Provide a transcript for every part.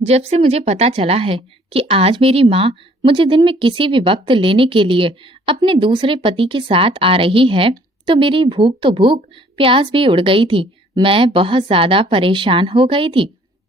जब से मुझे पता चला है कि आज मेरी माँ मुझे दिन में किसी भी वक्त लेने के लिए अपने दूसरे पति के साथ आ रही है, तो मेरी भूख तो भूख, प्यास भी उड़ गई थी। मैं बहुत ज्यादा परेशान हो गई थी,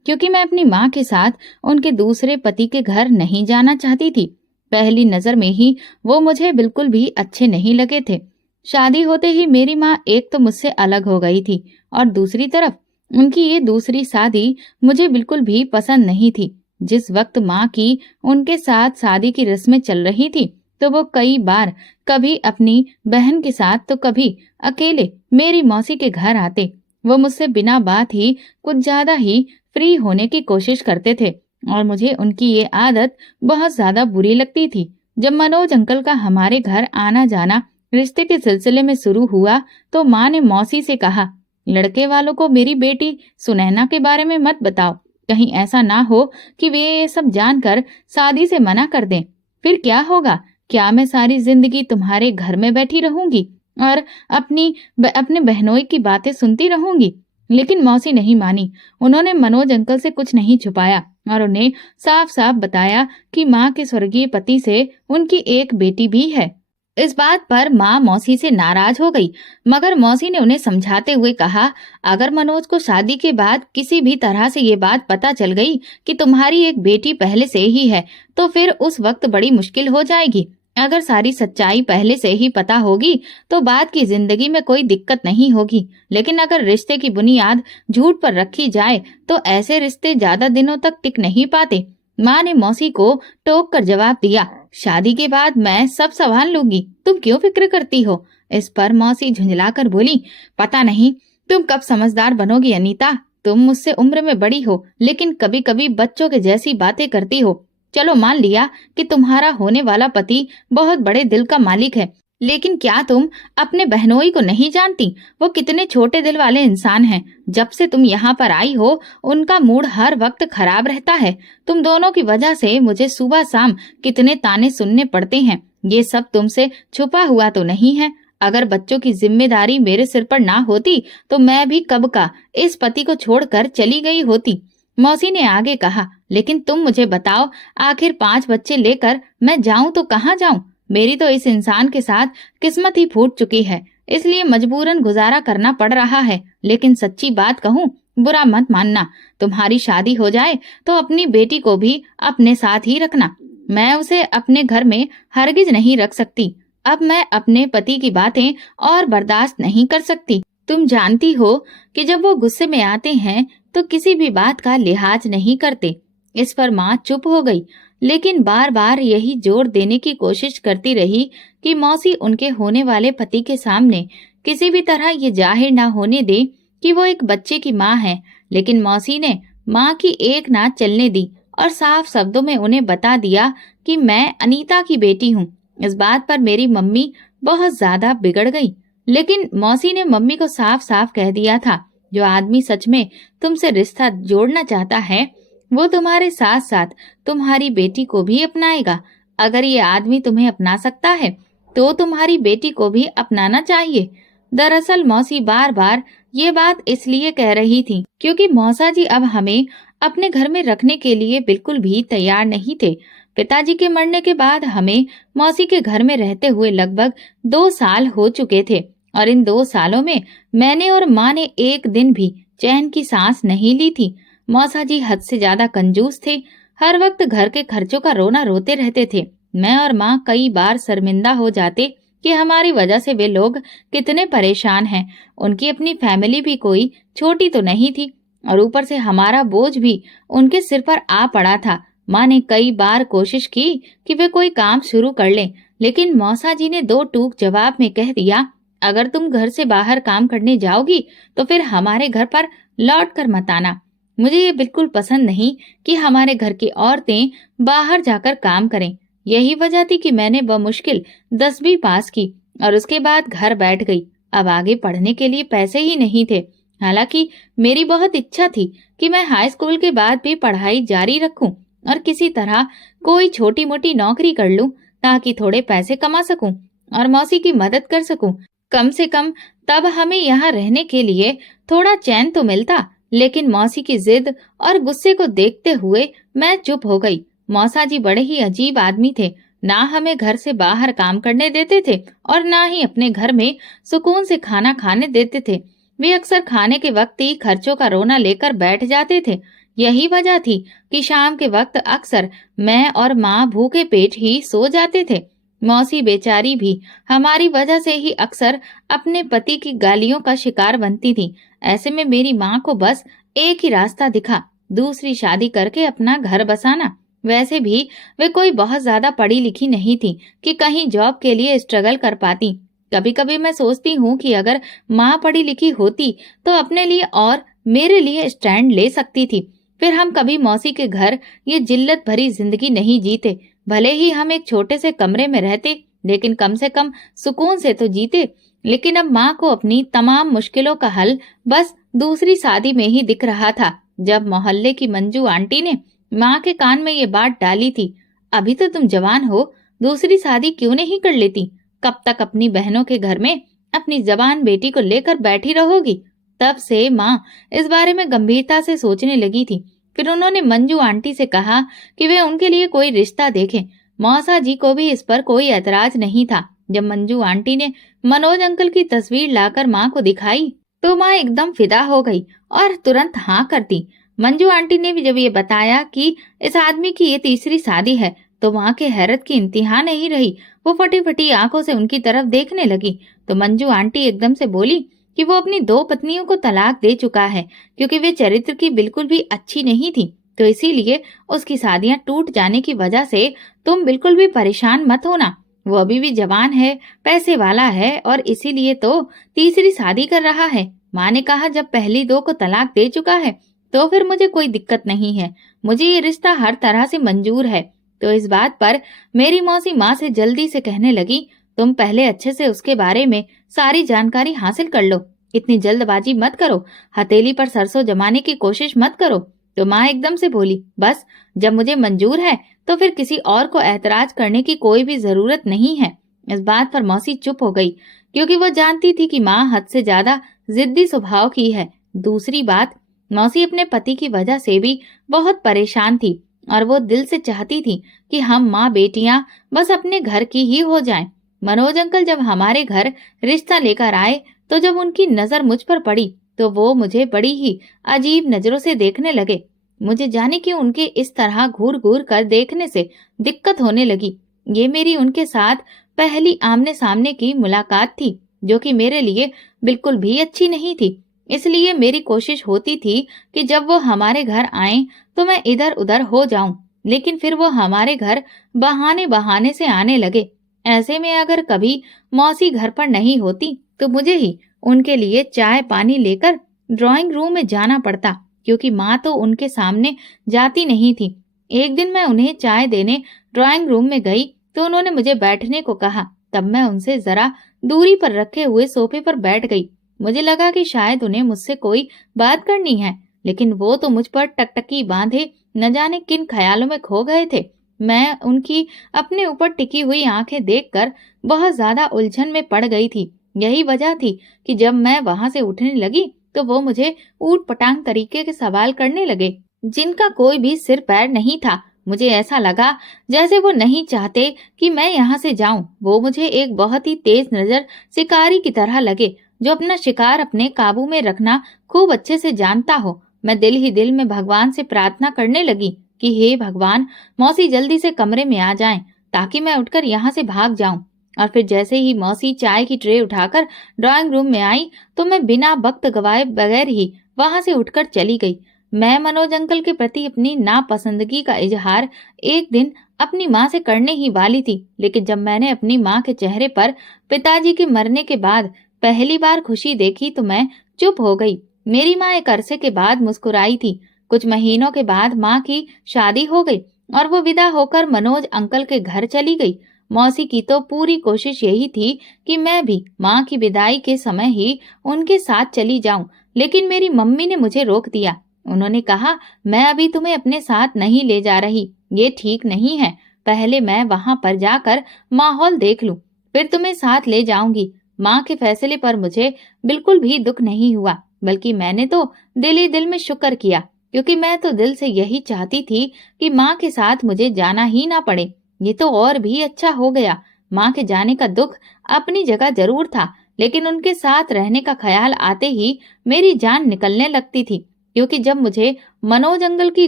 क्योंकि मैं अपनी माँ के साथ उनके दूसरे पति के घर नहीं जाना चाहती थी। पहली नजर में ही वो मुझे बिल्कुल भी अच्छे नहीं लगे थे। शादी होते ही मेरी माँ एक तो मुझसे अलग हो गई थी, और दूसरी तरफ उनकी ये दूसरी शादी मुझे बिल्कुल भी पसंद नहीं थी। जिस वक्त माँ की उनके साथ शादी की रस्में चल रही थी, तो वो कई बार कभी अपनी बहन के साथ तो कभी अकेले मेरी मौसी के घर आते। वो मुझसे बिना बात ही कुछ ज्यादा ही फ्री होने की कोशिश करते थे, और मुझे उनकी ये आदत बहुत ज्यादा बुरी लगती थी। जब मनोज अंकल का हमारे घर आना जाना रिश्ते के सिलसिले में शुरू हुआ, तो माँ ने मौसी से कहा, लड़के वालों को मेरी बेटी सुनैना के बारे में मत बताओ। कहीं ऐसा ना हो कि वे ये सब जानकर शादी से मना कर दें। फिर क्या होगा? क्या मैं सारी जिंदगी तुम्हारे घर में बैठी रहूंगी और अपने बहनोई की बातें सुनती रहूंगी? लेकिन मौसी नहीं मानी। उन्होंने मनोज अंकल से कुछ नहीं छुपाया और उन्हें साफ साफ बताया कि माँ के स्वर्गीय पति से उनकी एक बेटी भी है। इस बात पर माँ मौसी से नाराज हो गई, मगर मौसी ने उन्हें समझाते हुए कहा, अगर मनोज को शादी के बाद किसी भी तरह से ये बात पता चल गई कि तुम्हारी एक बेटी पहले से ही है, तो फिर उस वक्त बड़ी मुश्किल हो जाएगी। अगर सारी सच्चाई पहले से ही पता होगी तो बाद की जिंदगी में कोई दिक्कत नहीं होगी, लेकिन अगर रिश्ते की बुनियाद झूठ पर रखी जाए तो ऐसे रिश्ते ज्यादा दिनों तक टिक नहीं पाते। माँ ने मौसी को टोक कर जवाब दिया, शादी के बाद मैं सब संभाल लूंगी, तुम क्यों फिक्र करती हो? इस पर मौसी झुंझलाकर बोली, पता नहीं तुम कब समझदार बनोगी अनीता। तुम मुझसे उम्र में बड़ी हो, लेकिन कभी कभी बच्चों के जैसी बातें करती हो। चलो मान लिया कि तुम्हारा होने वाला पति बहुत बड़े दिल का मालिक है, लेकिन क्या तुम अपने बहनोई को नहीं जानती? वो कितने छोटे दिल वाले इंसान हैं। जब से तुम यहाँ पर आई हो, उनका मूड हर वक्त खराब रहता है। तुम दोनों की वजह से मुझे सुबह शाम कितने ताने सुनने पड़ते हैं। ये सब तुमसे छुपा हुआ तो नहीं है। अगर बच्चों की जिम्मेदारी मेरे सिर पर ना होती तो मैं भी कब का इस पति को छोड़कर चली गई होती। मौसी ने आगे कहा, लेकिन तुम मुझे बताओ, आखिर 5 बच्चे लेकर मैं जाऊं तो कहाँ जाऊं? मेरी तो इस इंसान के साथ किस्मत ही फूट चुकी है, इसलिए मजबूरन गुजारा करना पड़ रहा है। लेकिन सच्ची बात कहूँ, बुरा मत मानना, तुम्हारी शादी हो जाए तो अपनी बेटी को भी अपने साथ ही रखना। मैं उसे अपने घर में हरगिज नहीं रख सकती। अब मैं अपने पति की बातें और बर्दाश्त नहीं कर सकती। तुम जानती हो कि जब वो गुस्से में आते हैं तो किसी भी बात का लिहाज नहीं करते। इस पर माँ चुप हो गई, लेकिन बार बार यही जोर देने की कोशिश करती रही कि मौसी उनके होने वाले पति के सामने किसी भी तरह ये जाहिर ना होने दे कि वो एक बच्चे की माँ है। लेकिन मौसी ने माँ की एक ना चलने दी और साफ शब्दों में उन्हें बता दिया कि मैं अनीता की बेटी हूँ। इस बात पर मेरी मम्मी बहुत ज्यादा बिगड़ गई, लेकिन मौसी ने मम्मी को साफ साफ कह दिया था, जो आदमी सच में तुमसे रिश्ता जोड़ना चाहता है वो तुम्हारे साथ साथ तुम्हारी बेटी को भी अपनाएगा। अगर ये आदमी तुम्हें अपना सकता है तो तुम्हारी बेटी को भी अपनाना चाहिए। दरअसल मौसी बार बार ये बात इसलिए कह रही थी क्योंकि मौसा जी अब हमें अपने घर में रखने के लिए बिल्कुल भी तैयार नहीं थे। पिताजी के मरने के बाद हमें मौसी के घर में रहते हुए लगभग 2 साल हो चुके थे, और इन 2 सालों में मैंने और माँ ने एक दिन भी चैन की सांस नहीं ली थी। मौसा जी हद से ज्यादा कंजूस थे, हर वक्त घर के खर्चों का रोना रोते रहते थे। मैं और माँ कई बार शर्मिंदा हो जाते कि हमारी वजह से वे लोग कितने परेशान हैं। उनकी अपनी फैमिली भी कोई छोटी तो नहीं थी, और ऊपर से हमारा बोझ भी उनके सिर पर आ पड़ा था। माँ ने कई बार कोशिश की कि वे कोई काम शुरू कर लें, लेकिन मौसा जी ने 2 टूक जवाब में कह दिया, अगर तुम घर से बाहर काम करने जाओगी तो फिर हमारे घर पर लौट कर मत आना। मुझे ये बिल्कुल पसंद नहीं कि हमारे घर की औरतें बाहर जाकर काम करें। यही वजह थी कि मैंने बमुश्किल 10वीं पास की और उसके बाद घर बैठ गई। अब आगे पढ़ने के लिए पैसे ही नहीं थे। हालांकि मेरी बहुत इच्छा थी कि मैं हाई स्कूल के बाद भी पढ़ाई जारी रखूं और किसी तरह कोई छोटी मोटी नौकरी कर लूं, ताकि थोड़े पैसे कमा सकूं और मौसी की मदद कर सकूं। कम से कम तब हमें यहाँ रहने के लिए थोड़ा चैन तो मिलता। लेकिन मौसी की जिद और गुस्से को देखते हुए मैं चुप हो गई। मौसा जी बड़े ही अजीब आदमी थे। ना हमें घर से बाहर काम करने देते थे और ना ही अपने घर में सुकून से खाना खाने देते थे। वे अक्सर खाने के वक्त ही खर्चों का रोना लेकर बैठ जाते थे। यही वजह थी कि शाम के वक्त अक्सर मैं और माँ भूखे पेट ही सो जाते थे। मौसी बेचारी भी हमारी वजह से ही अक्सर अपने पति की गालियों का शिकार बनती थी। ऐसे में मेरी माँ को बस एक ही रास्ता दिखा, दूसरी शादी करके अपना घर बसाना। वैसे भी वे कोई बहुत ज्यादा पढ़ी लिखी नहीं थी कि कहीं जॉब के लिए स्ट्रगल कर पाती। कभी कभी मैं सोचती हूँ कि अगर माँ पढ़ी लिखी होती तो अपने लिए और मेरे लिए स्टैंड ले सकती थी। फिर हम कभी मौसी के घर ये जिल्लत भरी जिंदगी नहीं जीते। भले ही हम एक छोटे से कमरे में रहते, लेकिन कम से कम सुकून से तो जीते। लेकिन अब माँ को अपनी तमाम मुश्किलों का हल बस दूसरी शादी में ही दिख रहा था। जब मोहल्ले की मंजू आंटी ने माँ के कान में ये बात डाली थी, अभी तो तुम जवान हो, दूसरी शादी क्यों नहीं कर लेती? कब तक अपनी बहनों के घर में अपनी जवान बेटी को लेकर बैठी रहोगी? तब से माँ इस बारे में गंभीरता से सोचने लगी थी। फिर उन्होंने मंजू आंटी से कहा कि वे उनके लिए कोई रिश्ता देखें। मौसा जी को भी इस पर कोई ऐतराज नहीं था। जब मंजू आंटी ने मनोज अंकल की तस्वीर लाकर माँ को दिखाई तो माँ एकदम फिदा हो गई और तुरंत हाँ कर दी। मंजू आंटी ने भी जब ये बताया कि इस आदमी की ये तीसरी शादी है तो माँ के हैरत की इंतहा नहीं रही। वो फटी फटी आंखों से उनकी तरफ देखने लगी तो मंजू आंटी एकदम से बोली कि वो अपनी 2 पत्नियों को तलाक दे चुका है क्योंकि वे चरित्र की बिल्कुल भी अच्छी नहीं थी, तो इसीलिए उसकी शादियां टूट जाने की वजह से तुम बिल्कुल भी परेशान मत होना। वो अभी भी जवान है, पैसे वाला है और इसीलिए तो तीसरी शादी कर रहा है। माँ ने कहा जब पहली 2 को तलाक दे चुका है तो फिर मुझे कोई दिक्कत नहीं है, मुझे ये रिश्ता हर तरह से मंजूर है। तो इस बात पर मेरी मौसी माँ से जल्दी से कहने लगी, तुम पहले अच्छे से उसके बारे में सारी जानकारी हासिल कर लो, इतनी जल्दबाजी मत करो, हथेली पर सरसों जमाने की कोशिश मत करो। तो माँ एकदम से बोली, बस जब मुझे मंजूर है तो फिर किसी और को ऐतराज करने की कोई भी जरूरत नहीं है। इस बात पर मौसी चुप हो गई क्योंकि वो जानती थी कि माँ हद से ज्यादा जिद्दी स्वभाव की है। दूसरी बात, मौसी अपने पति की वजह से भी बहुत परेशान थी और वो दिल से चाहती थी कि हम माँ बेटियां बस अपने घर की ही हो जाएं। मनोज अंकल जब हमारे घर रिश्ता लेकर आए तो जब उनकी नजर मुझ पर पड़ी तो वो मुझे बड़ी ही अजीब नजरों से देखने लगे। मुझे जाने कि उनके इस तरह घूर घूर कर देखने से दिक्कत होने लगी। ये मेरी उनके साथ पहली आमने सामने की मुलाकात थी जो कि मेरे लिए बिल्कुल भी अच्छी नहीं थी। इसलिए मेरी कोशिश होती थी कि जब वो हमारे घर आए तो मैं इधर उधर हो जाऊं, लेकिन फिर वो हमारे घर बहाने बहाने से आने लगे। ऐसे में अगर कभी मौसी घर पर नहीं होती तो मुझे ही उनके लिए चाय पानी लेकर ड्राइंग रूम में जाना पड़ता क्योंकि माँ तो उनके सामने जाती नहीं थी। एक दिन मैं उन्हें चाय देने ड्राइंग रूम में गई तो उन्होंने मुझे बैठने को कहा। तब मैं उनसे जरा दूरी पर रखे हुए सोफे पर बैठ गई। मुझे लगा कि शायद उन्हें मुझसे कोई बात करनी है, लेकिन वो तो मुझ पर टकटकी बांधे न जाने किन ख्यालों में खो गए थे। मैं उनकी अपने ऊपर टिकी हुई आंखें देखकर बहुत ज्यादा उलझन में पड़ गई थी। यही वजह थी कि जब मैं वहां से उठने लगी तो वो मुझे ऊट पटांग तरीके के सवाल करने लगे जिनका कोई भी सिर पैर नहीं था। मुझे ऐसा लगा जैसे वो नहीं चाहते कि मैं यहाँ से जाऊं। वो मुझे एक बहुत ही तेज नजर शिकारी की तरह लगे जो अपना शिकार अपने काबू में रखना खूब अच्छे से जानता हो। मैं दिल ही दिल में भगवान से प्रार्थना करने लगी कि हे भगवान, मौसी जल्दी से कमरे में आ जाएं ताकि मैं उठकर यहाँ से भाग जाऊं। और फिर जैसे ही मौसी चाय की ट्रे उठाकर ड्राइंग रूम में आई तो मैं बिना वक्त गवाए बगैर ही वहां से उठकर चली गई। मैं मनोज अंकल के प्रति अपनी नापसंदगी का इजहार एक दिन अपनी माँ से करने ही वाली थी, लेकिन जब मैंने अपनी माँ के चेहरे पर पिताजी के मरने के बाद पहली बार खुशी देखी तो मैं चुप हो गई। मेरी माँ एक अरसे के बाद मुस्कुराई थी। कुछ महीनों के बाद माँ की शादी हो गई और वो विदा होकर मनोज अंकल के घर चली गई। मौसी की तो पूरी कोशिश यही थी कि मैं भी माँ की विदाई के समय ही उनके साथ चली जाऊं, लेकिन मेरी मम्मी ने मुझे रोक दिया। उन्होंने कहा, मैं अभी तुम्हें अपने साथ नहीं ले जा रही, ये ठीक नहीं है, पहले मैं वहां पर जाकर माहौल देख लूं, फिर तुम्हें साथ ले जाऊंगी। माँ के फैसले पर मुझे बिल्कुल भी दुख नहीं हुआ। बल्कि मैंने तो दिल ही दिल में शुक्र किया, क्योंकि मैं तो दिल से यही चाहती थी कि माँ के साथ मुझे जाना ही ना पड़े। ये तो और भी अच्छा हो गया। माँ के जाने का दुख अपनी जगह जरूर था, लेकिन उनके साथ रहने का ख्याल आते ही मेरी जान निकलने लगती थी, क्योंकि जब मुझे मनोज अंकल की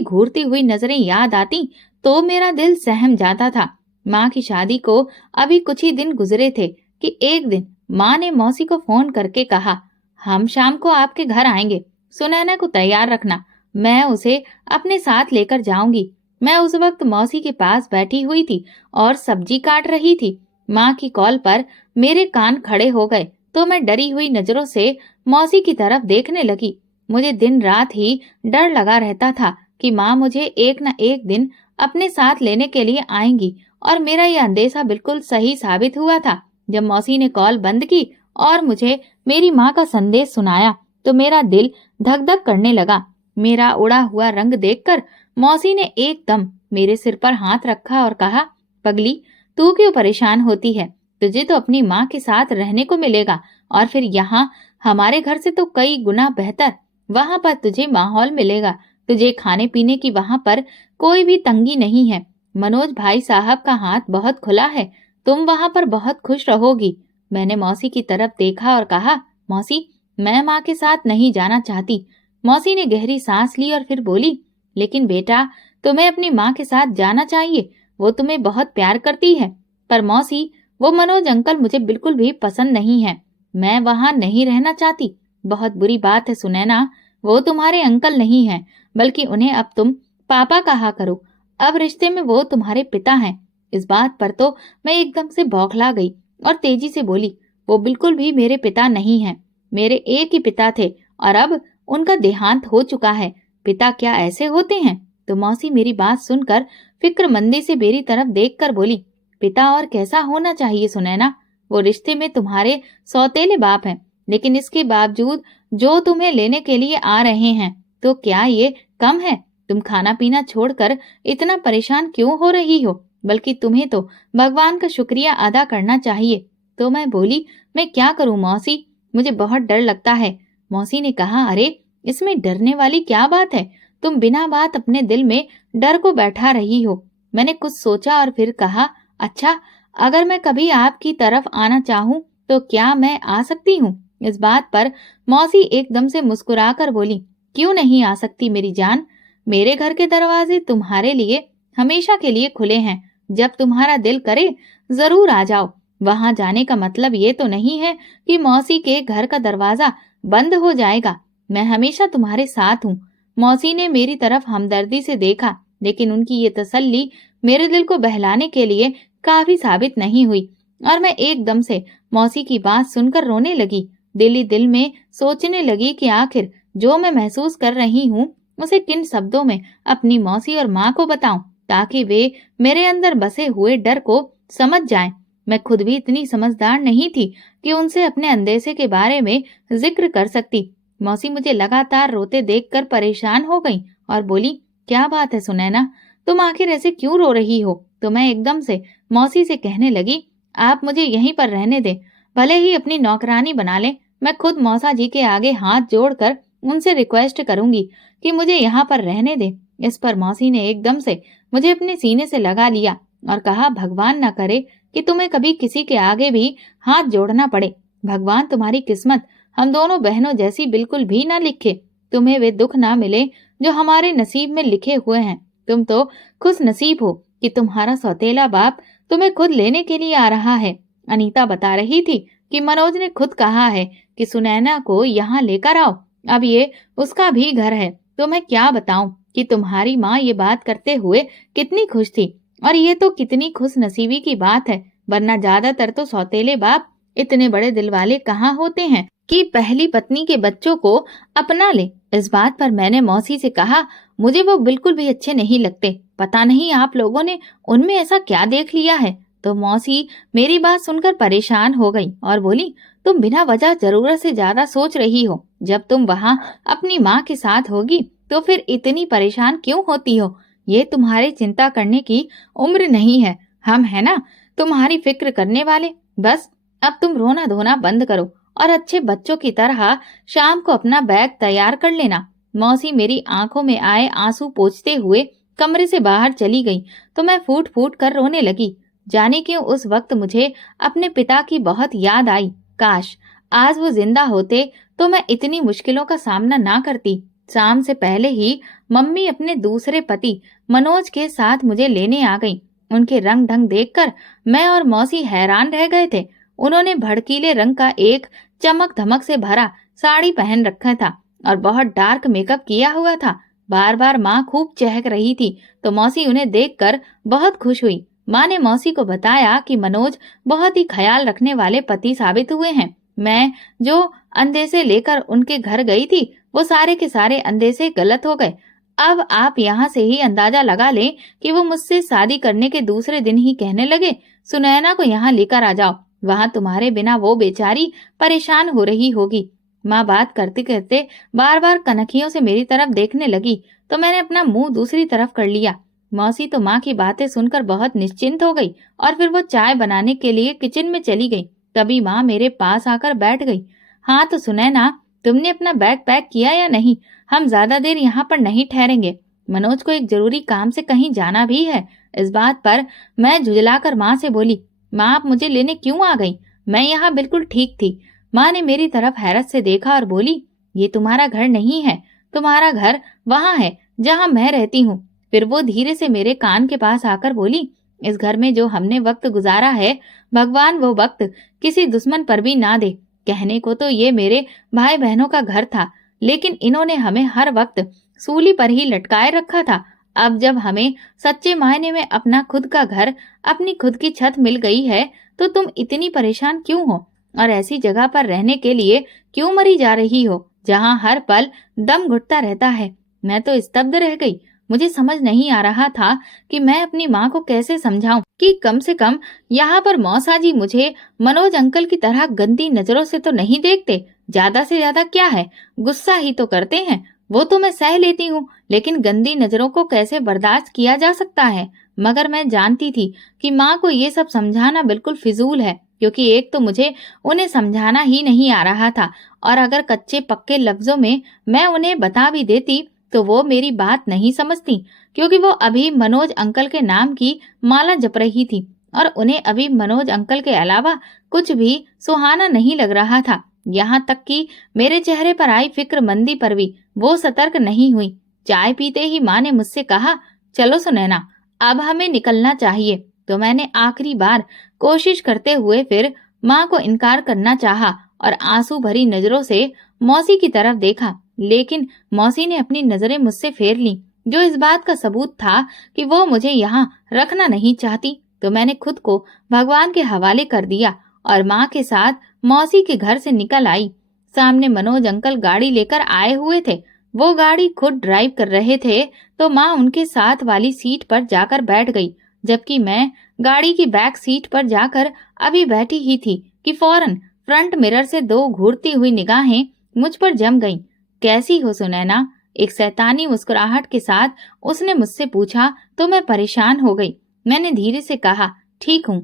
घूरती हुई नजरें याद आती तो मेरा दिल सहम जाता था। माँ की शादी को अभी कुछ ही दिन गुजरे थे कि एक दिन माँ ने मौसी को फोन करके कहा, हम शाम को आपके घर आएंगे, सुनैना को तैयार रखना, मैं उसे अपने साथ लेकर जाऊंगी। मैं उस वक्त मौसी के पास बैठी हुई थी और सब्जी काट रही थी। माँ की कॉल पर मेरे कान खड़े हो गए तो मैं डरी हुई नजरों से मौसी की तरफ देखने लगी। मुझे दिन रात ही डर लगा रहता था कि माँ मुझे एक न एक दिन अपने साथ लेने के लिए आएंगी, और मेरा यह अंदेशा बिल्कुल सही साबित हुआ था। जब मौसी ने कॉल बंद की और मुझे मेरी माँ का संदेश सुनाया तो मेरा दिल धक धक करने लगा। मेरा उड़ा हुआ रंग देखकर मौसी ने एकदम मेरे सिर पर हाथ रखा और कहा, पगली, तू क्यों परेशान होती है? तुझे तो अपनी माँ के साथ रहने को मिलेगा, और फिर यहाँ हमारे घर से तो कई गुना बेहतर। वहां पर तुझे माहौल मिलेगा, तुझे खाने पीने की वहां पर कोई भी तंगी नहीं है। मनोज भाई साहब का हाथ बहुत खुला है, तुम वहां पर बहुत खुश रहोगी। मैंने मौसी की तरफ देखा और कहा, मौसी, मैं माँ के साथ नहीं जाना चाहती। मौसी ने गहरी सांस ली और फिर बोली, लेकिन बेटा, तुम्हें अपनी माँ के साथ जाना चाहिए, वो तुम्हें बहुत प्यार करती है। पर मौसी, वो मनोज अंकल मुझे बिल्कुल भी पसंद नहीं है, मैं वहां नहीं रहना चाहती। बहुत बुरी बात है सुनैना, वो तुम्हारे अंकल नहीं है, बल्कि उन्हें अब तुम पापा कहा करो। अब रिश्ते में वो तुम्हारे पिता हैं। इस बात पर तो मैं एकदम से बौखला गई और तेजी से बोली, वो बिल्कुल भी मेरे पिता नहीं हैं। मेरे एक ही पिता थे और अब उनका देहांत हो चुका है। पिता क्या ऐसे होते हैं? तो मौसी मेरी बात सुनकर फिक्रमंदी से मेरी तरफ देखकर बोली, पिता और कैसा होना चाहिए सुनैना? वो रिश्ते में तुम्हारे सौतेले बाप हैं, लेकिन इसके बावजूद जो तुम्हें लेने के लिए आ रहे हैं, तो क्या ये कम है? तुम खाना पीना छोड़कर इतना परेशान क्यों हो रही हो? बल्कि तुम्हें तो भगवान का शुक्रिया अदा करना चाहिए। तो मैं बोली, मैं क्या करूं मौसी, मुझे बहुत डर लगता है। मौसी ने कहा, अरे इसमें डरने वाली क्या बात है? तुम बिना बात अपने दिल में डर को बैठा रही हो। मैंने कुछ सोचा और फिर कहा, अच्छा, अगर मैं कभी आपकी तरफ आना चाहूं तो क्या मैं आ सकती हूँ? इस बात पर मौसी एकदम से मुस्कुराकर बोली, क्यों नहीं आ सकती मेरी जान? मेरे घर के दरवाजे तुम्हारे लिए हमेशा के लिए खुले हैं। जब तुम्हारा दिल करे जरूर आ जाओ। वहां जाने का मतलब ये तो नहीं है कि मौसी के घर का दरवाजा बंद हो जाएगा। मैं हमेशा तुम्हारे साथ हूँ। मौसी ने मेरी तरफ हमदर्दी से देखा, लेकिन उनकी ये तसल्ली मेरे दिल को बहलाने के लिए काफी साबित नहीं हुई, और मैं एकदम से मौसी की बात सुनकर रोने लगी। दिल ही दिल में सोचने लगी कि आखिर जो मैं महसूस कर रही हूँ उसे किन शब्दों में अपनी मौसी और माँ को बताऊं, ताकि वे मेरे अंदर बसे हुए डर को समझ जाएं। मैं खुद भी इतनी समझदार नहीं थी कि उनसे अपने अंदेशे के बारे में जिक्र कर सकती। मौसी मुझे लगातार रोते देखकर परेशान हो गई और बोली, क्या बात है सुनैना, तुम आखिर ऐसे क्यों रो रही हो? तो मैं एकदम से मौसी से कहने लगी, आप मुझे यहीं पर रहने दें, भले ही अपनी नौकरानी बना लें। मैं खुद मौसा जी के आगे हाथ जोड़कर उनसे रिक्वेस्ट करूंगी कि मुझे यहाँ पर रहने दें। इस पर मौसी ने एकदम से मुझे अपने सीने से लगा लिया और कहा, भगवान न करे कि तुम्हें कभी किसी के आगे भी हाथ जोड़ना पड़े। भगवान तुम्हारी किस्मत हम दोनों बहनों जैसी बिल्कुल भी ना लिखे। तुम्हें वे दुख ना मिले जो हमारे नसीब में लिखे हुए हैं। तुम तो खुश नसीब हो कि तुम्हारा सौतेला बाप तुम्हें खुद लेने के लिए आ रहा है। अनीता बता रही थी कि मनोज ने खुद कहा है कि सुनैना को यहाँ लेकर आओ। अब ये उसका भी घर है। तो मैं क्या बताऊं कि तुम्हारी माँ ये बात करते हुए कितनी खुश थी, और ये तो कितनी खुश नसीबी की बात है, वरना ज्यादातर तो सौतेले बाप इतने बड़े दिल वाले कहाँ होते हैं कि पहली पत्नी के बच्चों को अपना ले। इस बात पर मैंने मौसी से कहा, मुझे वो बिल्कुल भी अच्छे नहीं लगते। पता नहीं आप लोगों ने उनमें ऐसा क्या देख लिया है। तो मौसी मेरी बात सुनकर परेशान हो गई और बोली, तुम बिना वजह जरूरत से ज्यादा सोच रही हो। जब तुम वहाँ अपनी माँ के साथ होगी तो फिर इतनी परेशान क्यों होती हो? ये तुम्हारी चिंता करने की उम्र नहीं है। हम है ना तुम्हारी फिक्र करने वाले। बस अब तुम रोना धोना बंद करो और अच्छे बच्चों की तरह शाम को अपना बैग तैयार कर लेना। मौसी मेरी आंखों में आए आंसू पोंछते हुए कमरे से बाहर चली गई तो मैं फूट फूट कर रोने लगी। जाने क्यों उस वक्त मुझे अपने पिता की बहुत याद आई। काश आज वो जिंदा होते तो मैं इतनी मुश्किलों का सामना ना करती। शाम से पहले ही मम्मी अपने दूसरे पति मनोज के साथ मुझे लेने आ गई। उनके रंग ढंग देखकर मैं और मौसी हैरान रह गए थे। उन्होंने भड़कीले रंग का एक चमक धमक से भरा साड़ी पहन रखा था और बहुत डार्क मेकअप किया हुआ था। बार बार माँ खूब चहक रही थी तो मौसी उन्हें देखकर बहुत खुश हुई। माँ ने मौसी को बताया कि मनोज बहुत ही ख्याल रखने वाले पति साबित हुए हैं। मैं जो अंदेशे लेकर उनके घर गई थी वो सारे के सारे अंदेशे गलत हो गए। अब आप यहाँ से ही अंदाजा लगा लें कि वो मुझसे शादी करने के दूसरे दिन ही कहने लगे, सुनैना को यहाँ लेकर आ जाओ, वहां तुम्हारे बिना वो बेचारी परेशान हो रही होगी। माँ बात करते करते बार बार कनखियों से मेरी तरफ देखने लगी तो मैंने अपना मुंह दूसरी तरफ कर लिया। मौसी तो माँ की बातें सुनकर बहुत निश्चिंत हो गई और फिर वो चाय बनाने के लिए किचन में चली गई। तभी माँ मेरे पास आकर बैठ गई। हाँ तो सुनैना, तुमने अपना बैग पैक किया या नहीं? हम ज्यादा देर यहाँ पर नहीं ठहरेंगे। मनोज को एक जरूरी काम से कहीं जाना भी है। इस बात पर मैं झुंझलाकर माँ से बोली, माँ आप मुझे लेने क्यों आ गई? मैं यहाँ बिल्कुल ठीक थी। माँ ने मेरी तरफ हैरत से देखा और बोली, ये तुम्हारा घर नहीं है, तुम्हारा घर वहाँ है जहाँ मैं रहती हूँ। फिर वो धीरे से मेरे कान के पास आकर बोली, इस घर में जो हमने वक्त गुजारा है, भगवान वो वक्त किसी दुश्मन पर भी ना दे। कहने को तो ये मेरे भाई बहनों का घर था, लेकिन इन्होंने हमें हर वक्त सूली पर ही लटकाए रखा था। अब जब हमें सच्चे मायने में अपना खुद का घर, अपनी खुद की छत मिल गई है तो तुम इतनी परेशान क्यों हो और ऐसी जगह पर रहने के लिए क्यों मरी जा रही हो जहाँ हर पल दम घुटता रहता है। मैं तो स्तब्ध रह गई। मुझे समझ नहीं आ रहा था कि मैं अपनी माँ को कैसे समझाऊं कि कम से कम यहाँ पर मौसा जी मुझे मनोज अंकल की तरह गंदी नजरों से तो नहीं देखते। ज्यादा से ज्यादा क्या है, गुस्सा ही तो करते हैं। वो तो मैं सह लेती हूँ, लेकिन गंदी नजरों को कैसे बर्दाश्त किया जा सकता है। मगर मैं जानती थी कि माँ को ये सब समझाना बिल्कुल फिजूल है, क्योंकि एक तो मुझे उन्हें समझाना ही नहीं आ रहा था और अगर कच्चे पक्के लफ्जों में मैं उन्हें बता भी देती तो वो मेरी बात नहीं समझती, क्योंकि वो अभी मनोज अंकल के नाम की माला जप रही थी और उन्हें अभी मनोज अंकल के अलावा कुछ भी सुहाना नहीं लग रहा था। यहाँ तक कि मेरे चेहरे पर आई फिक्रमंदी पर भी वो सतर्क नहीं हुई। चाय पीते ही माँ ने मुझसे कहा, चलो सुनैना, अब हमें निकलना चाहिए। तो मैंने आखिरी बार कोशिश करते हुए फिर माँ को इनकार करना चाहा और आंसू भरी नजरों से मौसी की तरफ देखा, लेकिन मौसी ने अपनी नजरें मुझसे फेर ली, जो इस बात का सबूत था कि वो मुझे यहाँ रखना नहीं चाहती। तो मैंने खुद को भगवान के हवाले कर दिया और माँ के साथ मौसी के घर से निकल आई। सामने मनोज अंकल गाड़ी लेकर आए हुए थे। वो गाड़ी खुद ड्राइव कर रहे थे तो माँ उनके साथ वाली सीट पर जाकर बैठ गई, जबकि मैं गाड़ी की बैक सीट पर जाकर अभी बैठी ही थी कि फौरन फ्रंट मिरर से दो घूरती हुई निगाहें मुझ पर जम गईं। कैसी हो सुनैना? एक शैतानी मुस्कुराहट के साथ उसने मुझसे पूछा तो मैं परेशान हो गई। मैंने धीरे से कहा, ठीक हूँ,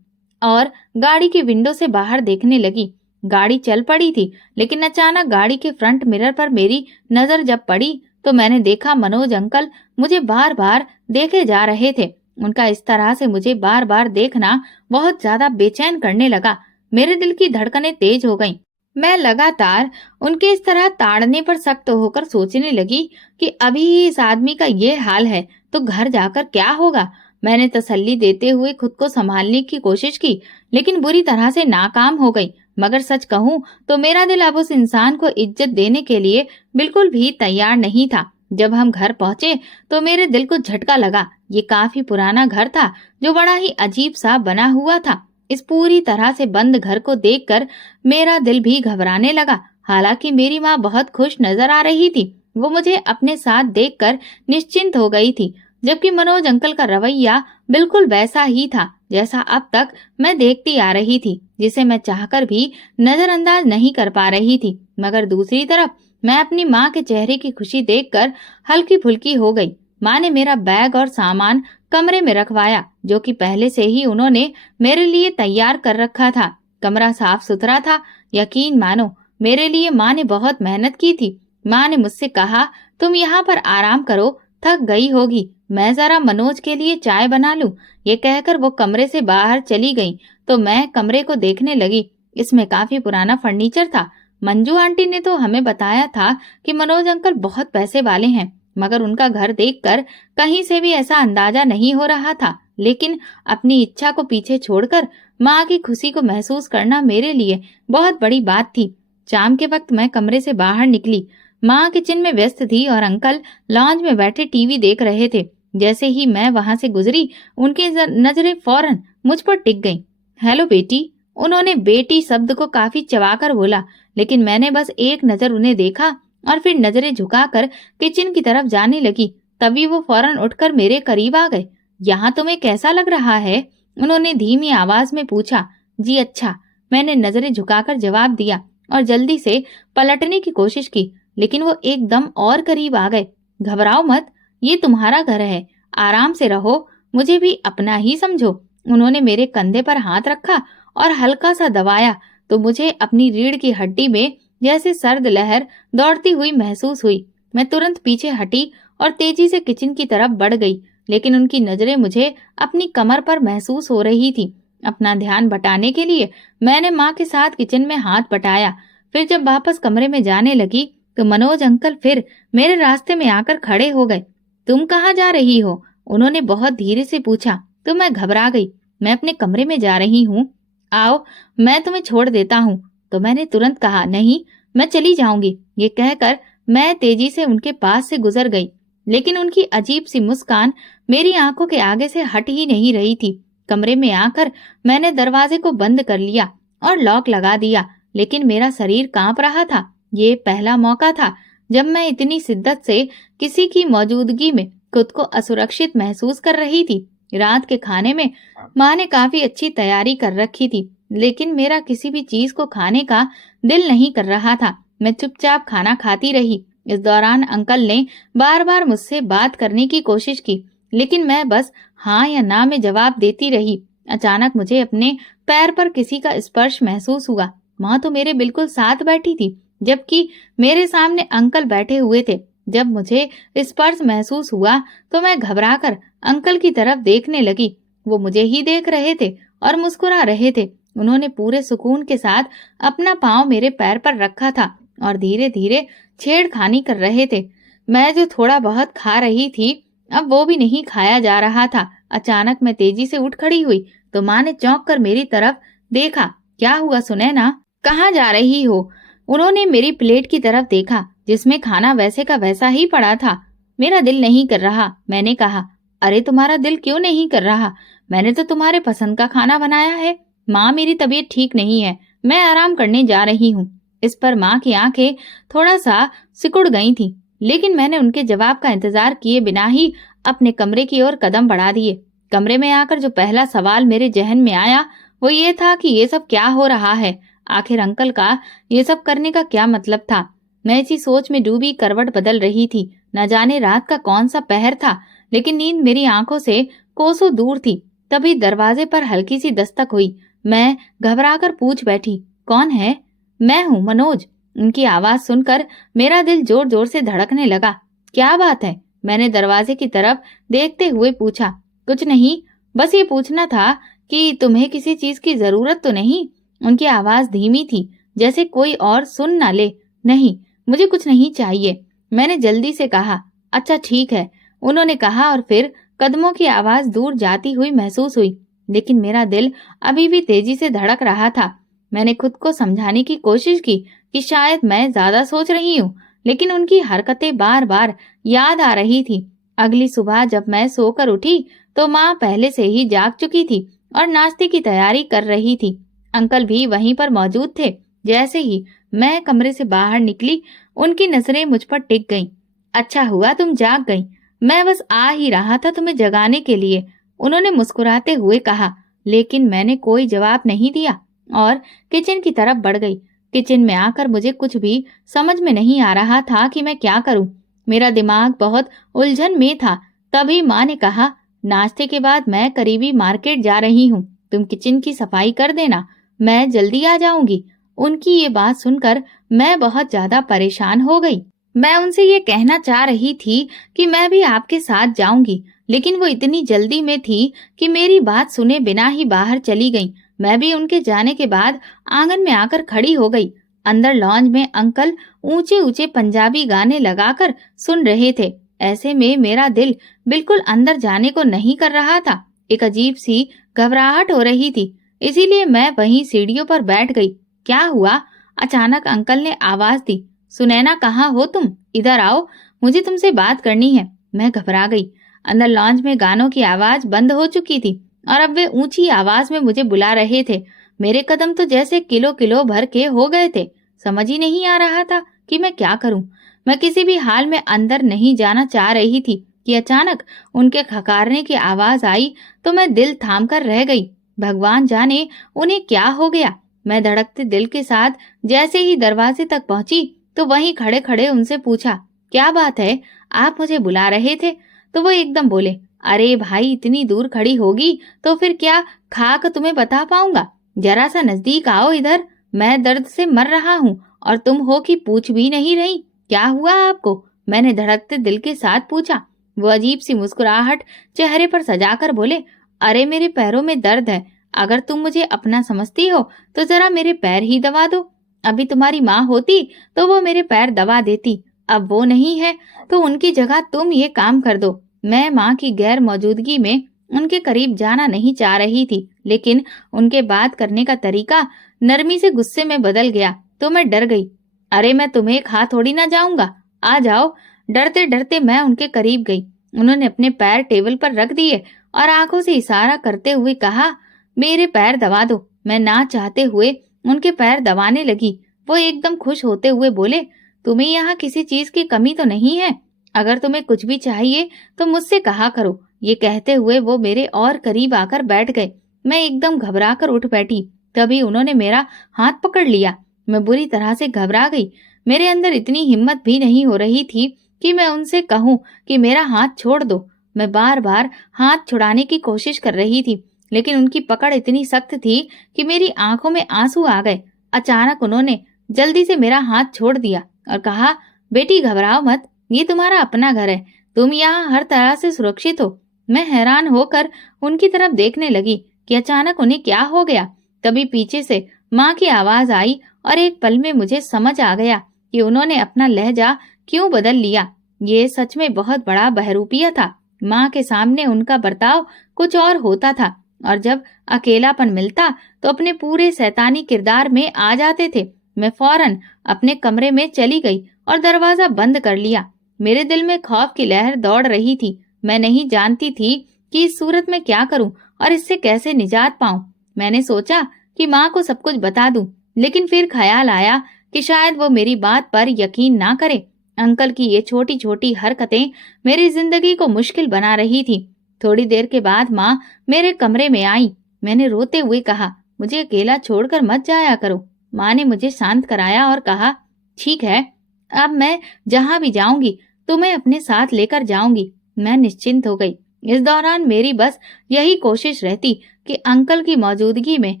और गाड़ी की विंडो से बाहर देखने लगी। गाड़ी चल पड़ी थी, लेकिन अचानक गाड़ी के फ्रंट मिरर पर मेरी नजर जब पड़ी तो मैंने देखा मनोज अंकल मुझे बार बार देखे जा रहे थे। उनका इस तरह से मुझे बार बार देखना बहुत ज्यादा बेचैन करने लगा। मेरे दिल की धड़कनें तेज हो गईं। मैं लगातार उनके इस तरह ताड़ने पर सख्त होकर सोचने लगी कि अभी इस आदमी का ये हाल है तो घर जाकर क्या होगा। मैंने तसल्ली देते हुए खुद को संभालने की कोशिश की, लेकिन बुरी तरह से नाकाम हो गई। मगर सच कहूँ तो मेरा दिल अब उस इंसान को इज्जत देने के लिए बिल्कुल भी तैयार नहीं था। जब हम घर पहुँचे तो मेरे दिल को झटका लगा। ये काफी पुराना घर था जो बड़ा ही अजीब सा बना हुआ था। इस पूरी तरह से बंद घर को देखकर मेरा दिल भी घबराने लगा। हालांकि मेरी माँ बहुत खुश नजर आ रही थी। वो मुझे अपने साथ देखकर निश्चिंत हो गई थी, जबकि मनोज अंकल का रवैया बिल्कुल वैसा ही था जैसा अब तक मैं देखती आ रही थी, जिसे मैं चाहकर भी नजरअंदाज नहीं कर पा रही थी। मगर दूसरी तरफ मैं अपनी माँ के चेहरे की खुशी देखकर हल्की फुल्की हो गई। माँ ने मेरा बैग और सामान कमरे में रखवाया, जो कि पहले से ही उन्होंने मेरे लिए तैयार कर रखा था। कमरा साफ सुथरा था। यकीन मानो मेरे लिए माँ ने बहुत मेहनत की थी। माँ ने मुझसे कहा, तुम यहाँ पर आराम करो, थक गई होगी, मैं जरा मनोज के लिए चाय बना लूं। ये कहकर वो कमरे से बाहर चली गई तो मैं कमरे को देखने लगी। इसमें काफी पुराना फर्नीचर था। मंजू आंटी ने तो हमें बताया था कि मनोज अंकल बहुत पैसे वाले हैं, मगर उनका घर देखकर कहीं से भी ऐसा अंदाजा नहीं हो रहा था। लेकिन अपनी इच्छा को पीछे छोड़कर माँ की खुशी को महसूस करना मेरे लिए बहुत बड़ी बात थी। शाम के वक्त मैं कमरे से बाहर निकली। माँ किचन में व्यस्त थी और अंकल लॉन्ज में बैठे टीवी देख रहे थे। जैसे ही मैं वहां से गुजरी, उनकी नजरें फौरन मुझ पर टिक गईं। हेलो बेटी, उन्होंने बेटी शब्द को काफी चबाकर बोला, लेकिन मैंने बस एक नजर उन्हें देखा और फिर नजरें झुकाकर किचन की तरफ जाने लगी। तभी वो फौरन उठकर मेरे करीब आ गए। यहाँ तुम्हें कैसा लग रहा है? उन्होंने धीमी आवाज में पूछा। जी अच्छा, मैंने नजरें झुकाकर जवाब दिया और जल्दी से पलटने की कोशिश की, लेकिन वो एकदम और करीब आ गए। घबराओ मत, ये तुम्हारा घर है, आराम से रहो, मुझे भी अपना ही समझो। उन्होंने मेरे कंधे पर हाथ रखा और हल्का सा दबाया तो मुझे अपनी रीढ़ की हड्डी में जैसे सर्द लहर दौड़ती हुई महसूस हुई। मैं तुरंत पीछे हटी और तेजी से किचन की तरफ बढ़ गई, लेकिन उनकी नजरें मुझे अपनी कमर पर महसूस हो रही थी। अपना ध्यान बटाने के लिए मैंने माँ के साथ किचन में हाथ बटाया। फिर जब वापस कमरे में जाने लगी तो मनोज अंकल फिर मेरे रास्ते में आकर खड़े हो गए। तुम कहाँ जा रही हो? उन्होंने बहुत धीरे से पूछा। तो मैं घबरा गई। मैं अपने कमरे में जा रही हूँ, आओ मैं तुम्हें छोड़ देता हूँ। तो मैंने तुरंत कहा, नहीं, मैं चली जाऊंगी। ये कहकर मैं तेजी से उनके पास से गुजर गई, लेकिन उनकी अजीब सी मुस्कान मेरी आंखों के आगे से हट ही नहीं रही थी। कमरे में आकर मैंने दरवाजे को बंद कर लिया और लॉक लगा दिया, लेकिन मेरा शरीर कांप रहा था। ये पहला मौका था जब मैं इतनी शिद्दत से किसी की मौजूदगी में खुद को असुरक्षित महसूस कर रही थी। रात के खाने में माँ ने काफी अच्छी तैयारी कर रखी थी, लेकिन मेरा किसी भी चीज को खाने का दिल नहीं कर रहा था। मैं चुपचाप खाना खाती रही। इस दौरान अंकल ने बार बार मुझसे बात करने की कोशिश की, लेकिन मैं बस हाँ या ना में जवाब देती रही। अचानक मुझे अपने पैर पर किसी का स्पर्श महसूस हुआ। माँ तो मेरे बिल्कुल साथ बैठी थी, जबकि मेरे सामने अंकल बैठे हुए थे। जब मुझे स्पर्श महसूस हुआ तो मैं घबराकर अंकल की तरफ देखने लगी। वो मुझे ही देख रहे थे और मुस्कुरा रहे थे। उन्होंने पूरे सुकून के साथ अपना पांव मेरे पैर पर रखा था और धीरे धीरे छेड़खानी कर रहे थे। मैं जो थोड़ा बहुत खा रही थी, अब वो भी नहीं खाया जा रहा था। अचानक मैं तेजी से उठ खड़ी हुई तो माँ ने चौंक कर मेरी तरफ देखा। क्या हुआ सुनैना, कहाँ जा रही हो? उन्होंने मेरी प्लेट की तरफ देखा, जिसमें खाना वैसे का वैसा ही पड़ा था। मेरा दिल नहीं कर रहा, मैंने कहा। अरे तुम्हारा दिल क्यों नहीं कर रहा? मैंने तो तुम्हारे पसंद का खाना बनाया है। माँ, मेरी तबीयत ठीक नहीं है, मैं आराम करने जा रही हूँ। इस पर माँ की आंखें थोड़ा सा सिकुड़ गई थीं, लेकिन मैंने उनके जवाब का इंतजार किए बिना ही अपने कमरे की ओर कदम बढ़ा दिए। कमरे में आकर जो पहला सवाल मेरे जहन में आया वो ये था कि ये सब क्या हो रहा है। आखिर अंकल का ये सब करने का क्या मतलब था? मैं इसी सोच में डूबी करवट बदल रही थी। न जाने रात का कौन सा पहर था, लेकिन नींद मेरी आंखों से कोसों दूर थी। तभी दरवाजे पर हल्की सी दस्तक हुई। मैं घबराकर पूछ बैठी, कौन है? मैं हूँ, मनोज। उनकी आवाज सुनकर मेरा दिल जोर जोर से धड़कने लगा। क्या बात है? मैंने दरवाजे की तरफ देखते हुए पूछा। कुछ नहीं, बस ये पूछना था कि तुम्हें किसी चीज की जरूरत तो नहीं? उनकी आवाज धीमी थी, जैसे कोई और सुन ना ले। नहीं, मुझे कुछ नहीं चाहिए, मैंने जल्दी से कहा। अच्छा ठीक है, उन्होंने कहा और फिर कदमों की आवाज दूर जाती हुई महसूस हुई, लेकिन मेरा दिल अभी भी तेजी से धड़क रहा था। मैंने खुद को समझाने की कोशिश की कि शायद मैं ज्यादा सोच रही हूँ, लेकिन उनकी हरकतें बार बार याद आ रही थी। अगली सुबह जब मैं सोकर उठी तो माँ पहले से ही जाग चुकी थी और नाश्ते की तैयारी कर रही थी। अंकल भी वहीं पर मौजूद थे। जैसे ही मैं कमरे से बाहर निकली, उनकी नजरें मुझ पर टिक गईं। अच्छा हुआ तुम जाग गईं, मैं बस आ ही रहा था तुम्हें जगाने के लिए, उन्होंने मुस्कुराते हुए कहा। लेकिन मैंने कोई जवाब नहीं दिया और किचन की तरफ बढ़ गई। किचन में आकर मुझे कुछ भी समझ में नहीं आ रहा था कि मैं क्या करूं। मेरा दिमाग बहुत उलझन में था। तभी माँ ने कहा, नाश्ते के बाद मैं करीबी मार्केट जा रही हूँ, तुम किचन की सफाई कर देना, मैं जल्दी आ जाऊंगी। उनकी ये बात सुनकर मैं बहुत ज्यादा परेशान हो गई। मैं उनसे ये कहना चाह रही थी कि मैं भी आपके साथ जाऊंगी, लेकिन वो इतनी जल्दी में थी कि मेरी बात सुने बिना ही बाहर चली गई। मैं भी उनके जाने के बाद आंगन में आकर खड़ी हो गई। अंदर लॉन्ज में अंकल ऊंचे ऊंचे पंजाबी गाने लगाकर सुन रहे थे। ऐसे में मेरा दिल बिल्कुल अंदर जाने को नहीं कर रहा था। एक अजीब सी घबराहट हो रही थी, इसीलिए मैं वहीं सीढ़ियों पर बैठ गई। क्या हुआ? अचानक अंकल ने आवाज दी, सुनैना कहाँ हो तुम? इधर आओ, मुझे तुमसे बात करनी है। मैं घबरा गई। अंदर लॉन्ज में गानों की आवाज बंद हो चुकी थी और अब वे ऊंची आवाज में मुझे बुला रहे थे। मेरे कदम तो जैसे किलो किलो भर के हो गए थे। समझ ही नहीं आ रहा था कि मैं क्या करूं। मैं किसी भी हाल में अंदर नहीं जाना चाह रही थी कि अचानक उनके खकारने की आवाज आई तो मैं दिल थाम कर रह गई। भगवान जाने उन्हें क्या हो गया। मैं धड़कते दिल के साथ जैसे ही दरवाजे तक पहुंची तो वहीं खड़े खड़े उनसे पूछा, क्या बात है, आप मुझे बुला रहे थे? तो वो एकदम बोले, अरे भाई, इतनी दूर खड़ी होगी तो फिर क्या खाक तुम्हें बता पाऊंगा? जरा सा नजदीक आओ इधर, मैं दर्द से मर रहा हूँ और तुम हो कि पूछ भी नहीं रही। क्या हुआ आपको? मैंने धड़कते दिल के साथ पूछा। वो अजीब सी मुस्कुराहट चेहरे पर सजाकर बोले, अरे मेरे पैरों में दर्द है, अगर तुम मुझे अपना समझती हो तो जरा मेरे पैर ही दबा दो। अभी तुम्हारी माँ होती तो वो मेरे पैर दबा देती, अब वो नहीं है तो उनकी जगह तुम ये काम कर दो। मैं माँ की गैर मौजूदगी में उनके करीब जाना नहीं चाह रही थी, लेकिन उनके बात करने का तरीका नरमी से गुस्से में बदल गया तो मैं डर गई। अरे मैं तुम्हें खा थोड़ी ना जाऊंगा, आ जाओ। डरते डरते मैं उनके करीब गई। उन्होंने अपने पैर टेबल पर रख दिए और आंखों से इशारा करते हुए कहा, मेरे पैर दबा दो। मैं ना चाहते हुए उनके पैर दबाने लगी। वो एकदम खुश होते हुए बोले, तुम्हें यहाँ किसी चीज की कमी तो नहीं है? अगर तुम्हें कुछ भी चाहिए तो मुझसे कहा करो। ये कहते हुए वो मेरे और करीब आकर बैठ गए। मैं एकदम घबरा कर उठ बैठी। तभी उन्होंने मेरा हाथ पकड़ लिया। मैं बुरी तरह से घबरा गई। मेरे अंदर इतनी हिम्मत भी नहीं हो रही थी कि मैं उनसे कहूँ कि मेरा हाथ छोड़ दो। मैं बार बार हाथ छुड़ाने की कोशिश कर रही थी, लेकिन उनकी पकड़ इतनी सख्त थी कि मेरी आंखों में आंसू आ गए। अचानक उन्होंने जल्दी से मेरा हाथ छोड़ दिया और कहा, बेटी घबराओ मत, ये तुम्हारा अपना घर है, तुम यहाँ हर तरह से सुरक्षित हो। मैं हैरान होकर उनकी तरफ देखने लगी कि अचानक उन्हें क्या हो गया। तभी पीछे से माँ की आवाज आई और एक पल में मुझे समझ आ गया कि उन्होंने अपना लहजा क्यों बदल लिया। ये सच में बहुत बड़ा बहरूपिया था। माँ के सामने उनका बर्ताव कुछ और होता था और जब अकेलापन मिलता तो अपने पूरे शैतानी किरदार में आ जाते थे। मैं फौरन अपने कमरे में चली गई और दरवाजा बंद कर लिया। मेरे दिल में खौफ की लहर दौड़ रही थी। मैं नहीं जानती थी कि इस सूरत में क्या करूं और इससे कैसे निजात पाऊं। मैंने सोचा कि माँ को सब कुछ बता दूं, लेकिन फिर ख्याल आया कि शायद वो मेरी बात पर यकीन ना करे। अंकल की ये छोटी छोटी हरकतें मेरी जिंदगी को मुश्किल बना रही थी। थोड़ी देर के बाद माँ मेरे कमरे में आई। मैंने रोते हुए कहा, मुझे अकेला छोड़कर मत जाया करो। माँ ने मुझे शांत कराया और कहा, ठीक है, अब मैं जहाँ भी जाऊंगी तुम्हें अपने साथ लेकर जाऊंगी। मैं निश्चिंत हो गई। इस दौरान मेरी बस यही कोशिश रहती कि अंकल की मौजूदगी में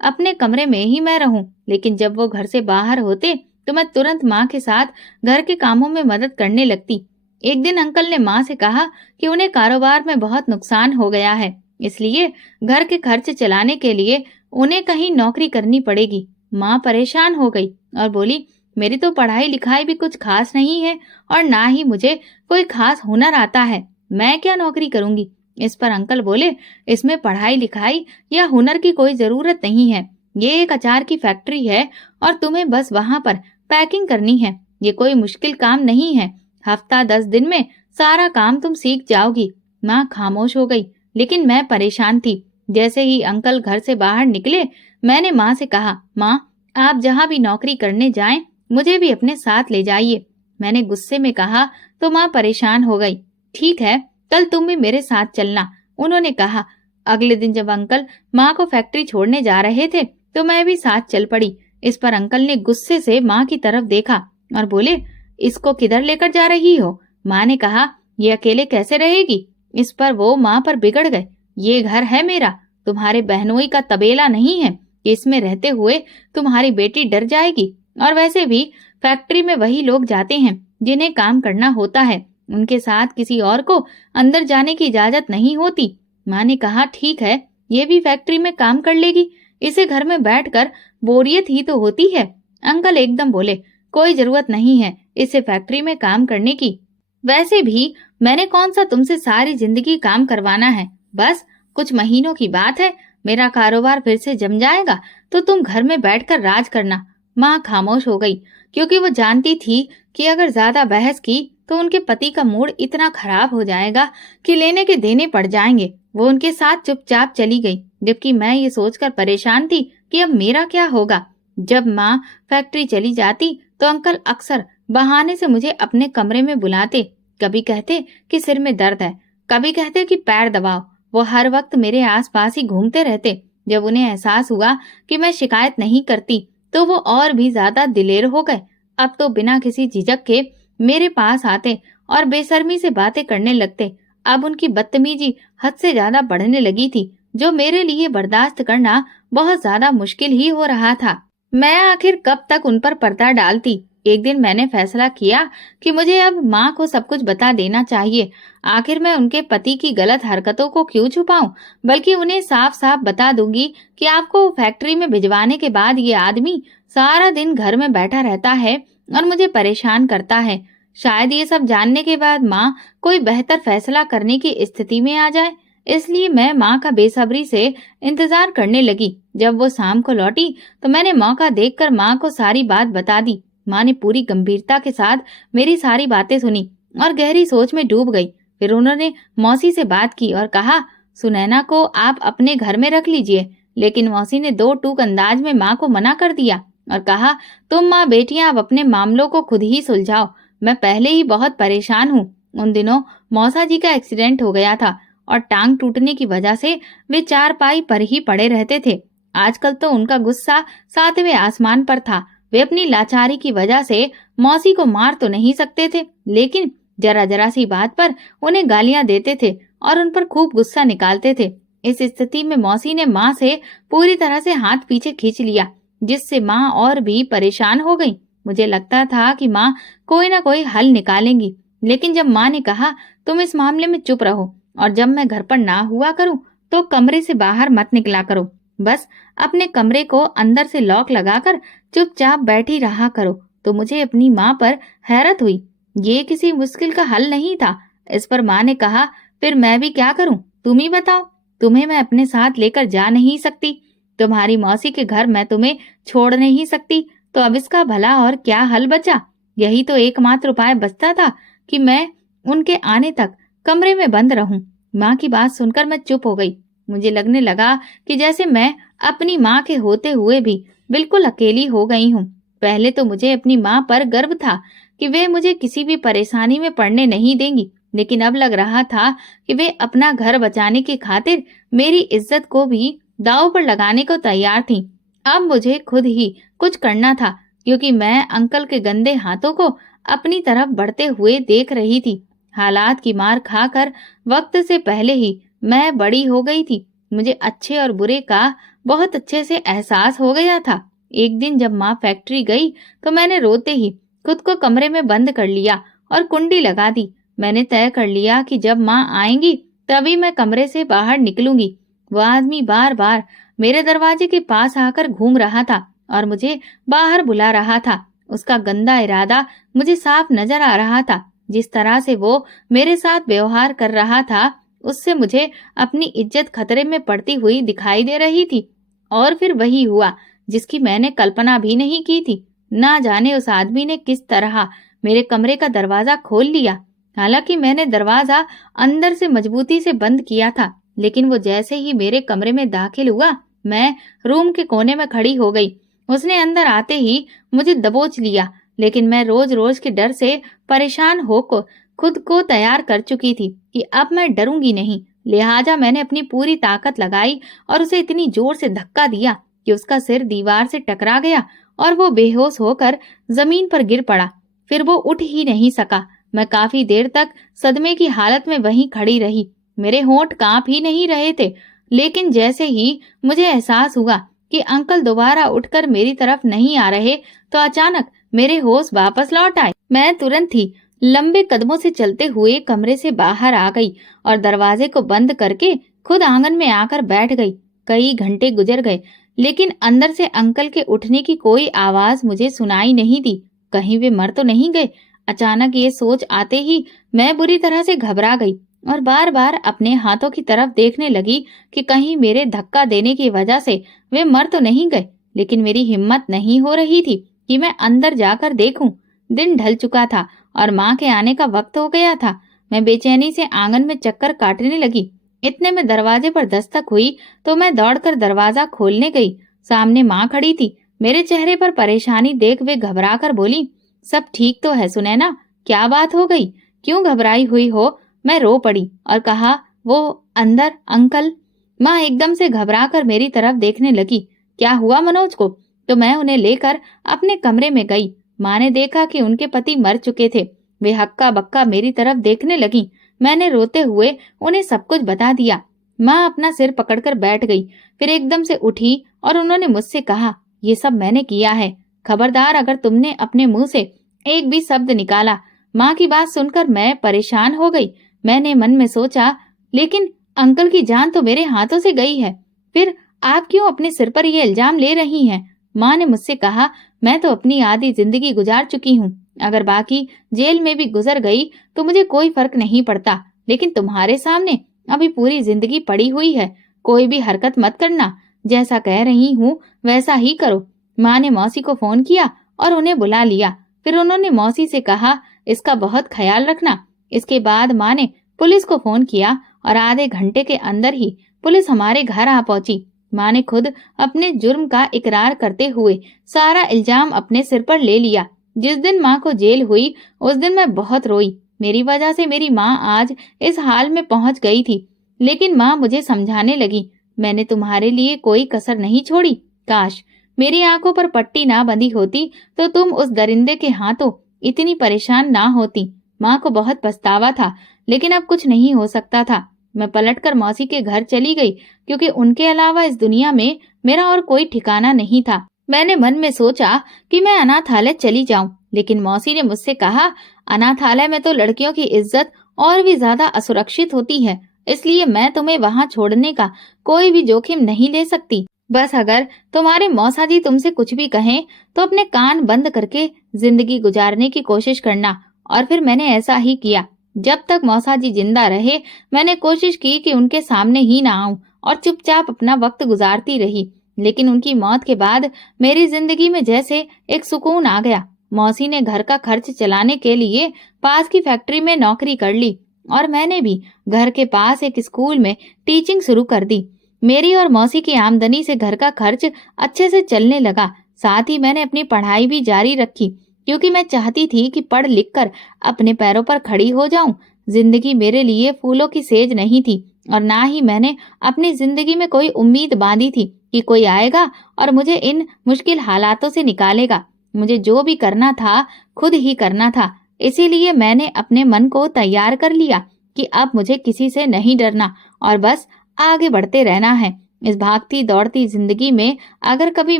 अपने कमरे में ही मैं रहूं, लेकिन जब वो घर से बाहर होते तो मैं तुरंत माँ के साथ घर के कामों में मदद करने लगती। एक दिन अंकल ने माँ से कहा कि उन्हें कारोबार में बहुत नुकसान हो गया है, इसलिए घर के खर्च चलाने के लिए उन्हें कहीं नौकरी करनी पड़ेगी। माँ परेशान हो गई और बोली, मेरी तो पढ़ाई लिखाई भी कुछ खास नहीं है और ना ही मुझे कोई खास हुनर आता है, मैं क्या नौकरी करूंगी। इस पर अंकल बोले, इसमें पढ़ाई लिखाई या हुनर की कोई जरूरत नहीं है। ये एक अचार की फैक्ट्री है और तुम्हें बस वहां पर पैकिंग करनी है। ये कोई मुश्किल काम नहीं है। हफ्ता 10 दिन में सारा काम तुम सीख जाओगी। माँ खामोश हो गई, लेकिन मैं परेशान थी। जैसे ही अंकल घर से बाहर निकले, मैंने माँ से कहा, माँ आप जहाँ भी नौकरी करने जाएं, मुझे भी अपने साथ ले जाइए। मैंने गुस्से में कहा तो माँ परेशान हो गई। ठीक है, कल तुम भी मेरे साथ चलना, उन्होंने कहा। अगले दिन जब अंकल माँ को फैक्ट्री छोड़ने जा रहे थे तो मैं भी साथ चल पड़ी। इस पर अंकल ने गुस्से से माँ की तरफ देखा और बोले, इसको किधर लेकर जा रही हो? माँ ने कहा, ये अकेले कैसे रहेगी? इस पर वो माँ पर बिगड़ गए। ये घर है मेरा, तुम्हारे बहनोई का तबेला नहीं है। कि इसमें रहते हुए तुम्हारी बेटी डर जाएगी। और वैसे भी फैक्ट्री में वही लोग जाते हैं जिन्हें काम करना होता है, उनके साथ किसी और को अंदर जाने की इजाजत नहीं होती। माँ ने कहा, ठीक है, ये भी फैक्ट्री में काम कर लेगी, इसे घर में बैठकर बोरियत ही तो होती है। अंकल एकदम बोले, कोई जरूरत नहीं है इसे फैक्ट्री में काम करने की। वैसे भी मैंने कौन सा तुमसे सारी जिंदगी काम करवाना है, बस कुछ महीनों की बात है, मेरा कारोबार फिर से जम जाएगा तो तुम घर में बैठकर राज करना। माँ खामोश हो गई, क्योंकि वो जानती थी कि अगर ज्यादा बहस की तो उनके पति का मूड इतना खराब हो जाएगा कि लेने के देने पड़ जाएंगे। वो उनके साथ चुपचाप चली गई, जबकि मैं ये सोचकर परेशान थी कि अब मेरा क्या होगा। जब माँ फैक्ट्री चली जाती तो अंकल अक्सर बहाने से मुझे अपने कमरे में बुलाते। कभी कहते कि सिर में दर्द है, कभी कहते कि पैर दबाओ। वो हर वक्त मेरे आसपास ही घूमते रहते। जब उन्हें एहसास हुआ कि मैं शिकायत नहीं करती तो वो और भी ज्यादा दिलेर हो गए। अब तो बिना किसी झिझक के मेरे पास आते और बेशर्मी से बातें करने लगते। अब उनकी बदतमीजी हद से ज्यादा बढ़ने लगी थी, जो मेरे लिए बर्दाश्त करना बहुत ज्यादा मुश्किल ही हो रहा था। मैं आखिर कब तक उन पर पर्दा डालती। एक दिन मैंने फैसला किया कि मुझे अब माँ को सब कुछ बता देना चाहिए। आखिर मैं उनके पति की गलत हरकतों को क्यों छुपाऊं, बल्कि उन्हें साफ साफ बता दूंगी कि आपको फैक्ट्री में भिजवाने के बाद ये आदमी सारा दिन घर में बैठा रहता है और मुझे परेशान करता है। शायद ये सब जानने के बाद माँ कोई बेहतर फैसला करने की स्थिति में आ जाए। इसलिए मैं माँ का बेसब्री से इंतजार करने लगी। जब वो शाम को लौटी तो मैंने मौका देखकर माँ को सारी बात बता दी। माँ ने पूरी गंभीरता के साथ मेरी सारी बातें सुनी और गहरी सोच में डूब गई। फिर उन्होंने मौसी से बात की और कहा, सुनैना को आप अपने घर में रख लीजिए। लेकिन मौसी ने दो टूक अंदाज में माँ को मना कर दिया और कहा, तुम माँ बेटियां अब अपने मामलों को खुद ही सुलझाओ, मैं पहले ही बहुत परेशान हूँ। उन दिनों मौसा जी का एक्सीडेंट हो गया था और टांग टूटने की वजह से वे चारपाई पर ही पड़े रहते थे। आजकल तो उनका गुस्सा सातवें आसमान पर था। वे अपनी लाचारी की वजह से मौसी को मार तो नहीं सकते थे, लेकिन जरा जरा सी बात पर उन्हें गालियां देते थे और उन पर खूब गुस्सा निकालते थे। इस स्थिति में मौसी ने माँ से पूरी तरह से हाथ पीछे खींच लिया, जिससे माँ और भी परेशान हो गई। मुझे लगता था कि माँ कोई ना कोई हल निकालेंगी, लेकिन जब माँ ने कहा, तुम इस मामले में चुप रहो और जब मैं घर पर ना हुआ करूं तो कमरे से बाहर मत निकला करो, बस अपने कमरे को अंदर से लॉक लगाकर चुपचाप बैठी रहा करो, तो मुझे अपनी माँ पर हैरत हुई। ये किसी मुश्किल का हल नहीं था। इस पर माँ ने कहा, फिर मैं भी क्या करूं, तुम ही बताओ। तुम्हें मैं अपने साथ लेकर जा नहीं सकती, तुम्हारी मौसी के घर मैं तुम्हें छोड़ नहीं सकती, तो अब इसका भला और क्या हल बचा। यही तो एकमात्र उपाय बचता था कि मैं उनके आने तक कमरे में बंद रहूं। माँ की बात सुनकर मैं चुप हो गई। मुझे लगने लगा कि जैसे मैं अपनी माँ के होते हुए भी बिल्कुल अकेली हो गई हूँ। पहले तो मुझे अपनी माँ पर गर्व था कि वे मुझे किसी भी परेशानी में पड़ने नहीं देंगी, लेकिन अब लग रहा था कि वे अपना घर बचाने की खातिर मेरी इज्जत को भी दांव पर लगाने को तैयार थीं। अब मुझे खुद ही कुछ करना था, क्योंकि मैं अंकल के गंदे हाथों को अपनी तरफ बढ़ते हुए देख रही थी। हालात की मार खाकर वक्त से पहले ही मैं बड़ी हो गई थी। मुझे अच्छे और बुरे का बहुत अच्छे से एहसास हो गया था। एक दिन जब माँ फैक्ट्री गई तो मैंने रोते ही खुद को कमरे में बंद कर लिया और कुंडी लगा दी। मैंने तय कर लिया कि जब माँ आएंगी तभी मैं कमरे से बाहर निकलूंगी। वो आदमी बार बार मेरे दरवाजे के पास आकर घूम रहा था और मुझे बाहर बुला रहा था। उसका गंदा इरादा मुझे साफ नजर आ रहा था। जिस तरह से वो मेरे साथ व्यवहार कर रहा था, उससे मुझे अपनी इज्जत खतरे में पड़ती हुई दिखाई दे रही थी। और फिर वही हुआ जिसकी मैंने कल्पना भी नहीं की थी। ना जाने उस आदमी ने किस तरह मेरे कमरे का दरवाजा खोल लिया। हालांकि मैंने दरवाजा अंदर से मजबूती से बंद किया था, लेकिन वो जैसे ही मेरे कमरे में दाखिल हुआ, मैं रूम के कोने में खड़ी हो गई। उसने अंदर आते ही मुझे दबोच लिया, लेकिन मैं रोज रोज के डर से परेशान होकर खुद को तैयार कर चुकी थी कि अब मैं डरूंगी नहीं। लिहाजा मैंने अपनी पूरी ताकत लगाई और उसे इतनी जोर से धक्का दिया कि उसका सिर दीवार से टकरा गया और वो बेहोश होकर जमीन पर गिर पड़ा। फिर वो उठ ही नहीं सका। मैं काफी देर तक सदमे की हालत में वहीं खड़ी रही। मेरे होंठ कांप ही नहीं रहे थे, लेकिन जैसे ही मुझे एहसास हुआ कि अंकल दोबारा उठकर मेरी तरफ नहीं आ रहे तो अचानक मेरे होश वापस लौट आए। मैं तुरंत ही लंबे कदमों से चलते हुए कमरे से बाहर आ गई और दरवाजे को बंद करके खुद आंगन में आकर बैठ गई। कई घंटे गुजर गए लेकिन अंदर से अंकल के उठने की कोई आवाज मुझे सुनाई नहीं दी। कहीं वे मर तो नहीं गए। अचानक ये सोच आते ही मैं बुरी तरह से घबरा गई और बार बार अपने हाथों की तरफ देखने लगी कि कहीं मेरे धक्का देने की वजह से वे मर तो नहीं गए। लेकिन मेरी हिम्मत नहीं हो रही थी कि मैं अंदर जाकर देखूं। दिन ढल चुका था और माँ के आने का वक्त हो गया था। मैं बेचैनी से आंगन में चक्कर काटने लगी। इतने में दरवाजे पर दस्तक हुई तो मैं दौड़कर दरवाजा खोलने गई। सामने माँ खड़ी थी। मेरे चेहरे पर परेशानी देख वे घबरा कर बोली, सब ठीक तो है सुनैना, क्या बात हो गई, क्यों घबराई हुई हो? मैं रो पड़ी और कहा, वो अंदर अंकल। माँ एकदम से घबरा कर मेरी तरफ देखने लगी। क्या हुआ मनोज को? तो मैं उन्हें लेकर अपने कमरे में गई। माँ ने देखा कि उनके पति मर चुके थे। वे हक्का बक्का मेरी तरफ देखने लगी। मैंने रोते हुए उन्हें सब कुछ बता दिया। माँ अपना सिर पकड़कर बैठ गई, फिर एकदम से उठी और उन्होंने मुझसे कहा, ये सब मैंने किया है, खबरदार अगर तुमने अपने मुंह से एक भी शब्द निकाला। माँ की बात सुनकर मैं परेशान हो गई। मैंने मन में सोचा, लेकिन अंकल की जान तो मेरे हाथों से गई है, फिर आप क्यों अपने सिर पर ये इल्जाम ले रही हैं? माँ ने मुझसे कहा, मैं तो अपनी आधी जिंदगी गुजार चुकी हूँ। अगर बाकी जेल में भी गुजर गई तो मुझे कोई फर्क नहीं पड़ता, लेकिन तुम्हारे सामने अभी पूरी जिंदगी पड़ी हुई है। कोई भी हरकत मत करना, जैसा कह रही हूँ वैसा ही करो। माँ ने मौसी को फोन किया और उन्हें बुला लिया। फिर उन्होंने मौसी से कहा, इसका बहुत ख्याल रखना। इसके बाद माँ ने पुलिस को फोन किया और आधे घंटे के अंदर ही पुलिस हमारे घर आ पहुंची। माँ ने खुद अपने जुर्म का इकरार करते हुए सारा इल्जाम अपने सिर पर ले लिया। जिस दिन माँ को जेल हुई उस दिन मैं बहुत रोई। मेरी वजह से मेरी माँ आज इस हाल में पहुंच गई थी। लेकिन माँ मुझे समझाने लगी, मैंने तुम्हारे लिए कोई कसर नहीं छोड़ी। काश मेरी आंखों पर पट्टी ना बंधी होती तो तुम उस दरिंदे के हाथों इतनी परेशान ना होती। माँ को बहुत पछतावा था, लेकिन अब कुछ नहीं हो सकता था। मैं पलटकर मौसी के घर चली गई, क्योंकि उनके अलावा इस दुनिया में मेरा और कोई ठिकाना नहीं था। मैंने मन में सोचा कि मैं अनाथालय चली जाऊं, लेकिन मौसी ने मुझसे कहा, अनाथालय में तो लड़कियों की इज्जत और भी ज्यादा असुरक्षित होती है, इसलिए मैं तुम्हें वहां छोड़ने का कोई भी जोखिम नहीं ले सकती। बस अगर तुम्हारे मौसा जी तुमसे कुछ भी कहें तो अपने कान बंद करके जिंदगी गुजारने की कोशिश करना। और फिर मैंने ऐसा ही किया। जब तक मौसा जी जिंदा रहे मैंने कोशिश की कि उनके सामने ही ना आऊं और चुपचाप अपना वक्त गुजारती रही। लेकिन उनकी मौत के बाद मेरी जिंदगी में जैसे एक सुकून आ गया। मौसी ने घर का खर्च चलाने के लिए पास की फैक्ट्री में नौकरी कर ली और मैंने भी घर के पास एक स्कूल में टीचिंग शुरू कर दी। मेरी और मौसी की आमदनी से घर का खर्च अच्छे से चलने लगा। साथ ही मैंने अपनी पढ़ाई भी जारी रखी, क्योंकि मैं चाहती थी कि पढ़ लिख कर अपने पैरों पर खड़ी हो जाऊं। जिंदगी मेरे लिए फूलों की सेज नहीं थी और ना ही मैंने अपनी जिंदगी में कोई उम्मीद बांधी थी कि कोई आएगा और मुझे इन मुश्किल हालातों से निकालेगा। मुझे जो भी करना था खुद ही करना था। इसीलिए मैंने अपने मन को तैयार कर लिया कि अब मुझे किसी से नहीं डरना और बस आगे बढ़ते रहना है। इस भागती दौड़ती जिंदगी में अगर कभी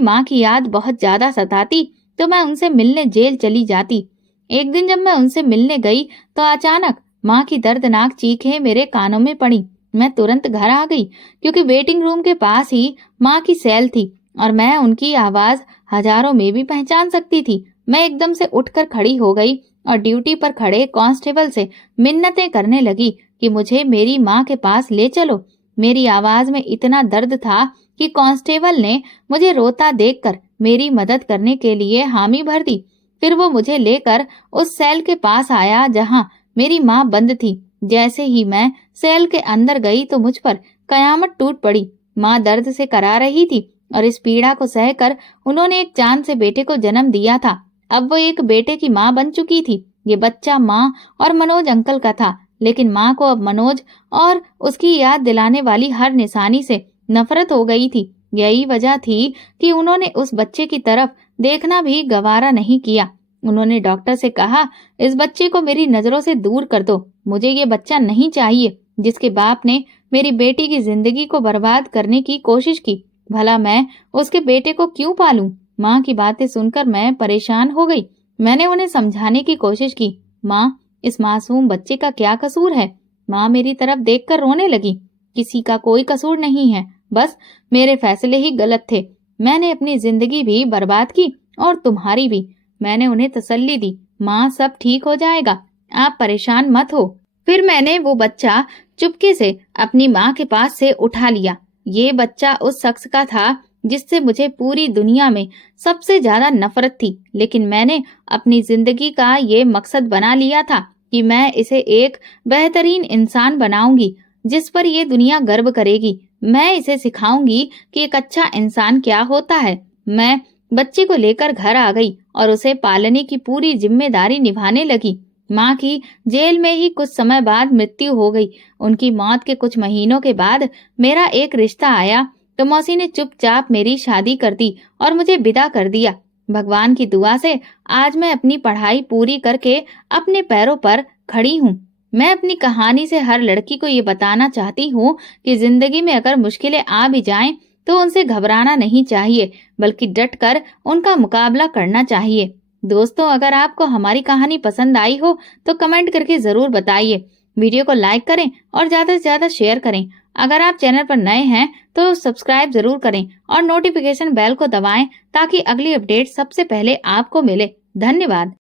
माँ की याद बहुत ज्यादा सताती तो मैं उनसे मिलने जेल चली जाती। एक दिन जब मैं उनसे मिलने गई तो अचानक माँ की दर्दनाक चीखें मेरे कानों में पड़ी। मैं तुरंत घर आ गई, क्योंकि वेटिंग रूम के पास ही माँ की सेल थी और मैं उनकी आवाज हजारों में भी पहचान सकती थी। मैं एकदम से उठकर खड़ी हो गई और ड्यूटी पर खड़े कांस्टेबल से मिन्नतें करने लगी कि मुझे मेरी माँ के पास ले चलो। मेरी आवाज में इतना दर्द था कि कांस्टेबल ने मुझे रोता देखकर मेरी मदद करने के लिए हामी भर दी। फिर वो मुझे लेकर उस सेल के पास आया जहां मेरी माँ बंद थी। जैसे ही मैं सेल के अंदर गई तो मुझ पर कयामत टूट पड़ी। माँ दर्द से करा रही थी और इस पीड़ा को सहकर उन्होंने एक चांद से बेटे को जन्म दिया था। अब वो एक बेटे की माँ बन चुकी थी। ये बच्चा माँ और मनोज अंकल का था, लेकिन माँ को अब मनोज और उसकी याद दिलाने वाली हर निशानी से नफरत हो गई थी। यही वजह थी कि उन्होंने उस बच्चे की तरफ देखना भी गवारा नहीं किया। उन्होंने डॉक्टर से कहा, इस बच्चे को मेरी नजरों से दूर कर दो, मुझे ये बच्चा नहीं चाहिए जिसके बाप ने मेरी बेटी की जिंदगी को बर्बाद करने की कोशिश की। भला मैं उसके बेटे को क्यों पालूं? माँ की बातें सुनकर मैं परेशान हो गई। मैंने उन्हें समझाने की कोशिश की। माँ, इस मासूम बच्चे का क्या कसूर है? माँ मेरी तरफ देखकर रोने लगी। किसी का कोई कसूर नहीं है, बस मेरे फैसले ही गलत थे। मैंने अपनी जिंदगी भी बर्बाद की और तुम्हारी भी। मैंने उन्हें तसल्ली दी, माँ सब ठीक हो जाएगा, आप परेशान मत हो। फिर मैंने वो बच्चा चुपके से अपनी माँ के पास से उठा लिया। ये बच्चा उस शख्स का था जिससे मुझे पूरी दुनिया में सबसे ज्यादा नफरत थी, लेकिन मैंने अपनी जिंदगी का ये मकसद बना लिया था कि मैं इसे एक बेहतरीन इंसान बनाऊंगी जिस पर ये दुनिया गर्व करेगी। मैं इसे सिखाऊंगी कि एक अच्छा इंसान क्या होता है। मैं बच्चे को लेकर घर आ गई और उसे पालने की पूरी जिम्मेदारी निभाने लगी। माँ की जेल में ही कुछ समय बाद मृत्यु हो गई। उनकी मौत के कुछ महीनों के बाद मेरा एक रिश्ता आया तो मौसी ने चुपचाप मेरी शादी कर दी और मुझे विदा कर दिया। भगवान की दुआ से आज मैं अपनी पढ़ाई पूरी करके अपने पैरों पर खड़ी हूँ। मैं अपनी कहानी से हर लड़की को ये बताना चाहती हूँ कि जिंदगी में अगर मुश्किलें आ भी जाएं तो उनसे घबराना नहीं चाहिए, बल्कि डट कर उनका मुकाबला करना चाहिए। दोस्तों, अगर आपको हमारी कहानी पसंद आई हो तो कमेंट करके जरूर बताइए। वीडियो को लाइक करें और ज्यादा से ज्यादा शेयर करें। अगर आप चैनल पर नए हैं तो सब्सक्राइब जरूर करें और नोटिफिकेशन बेल को दबाएं ताकि अगली अपडेट सबसे पहले आपको मिले। धन्यवाद।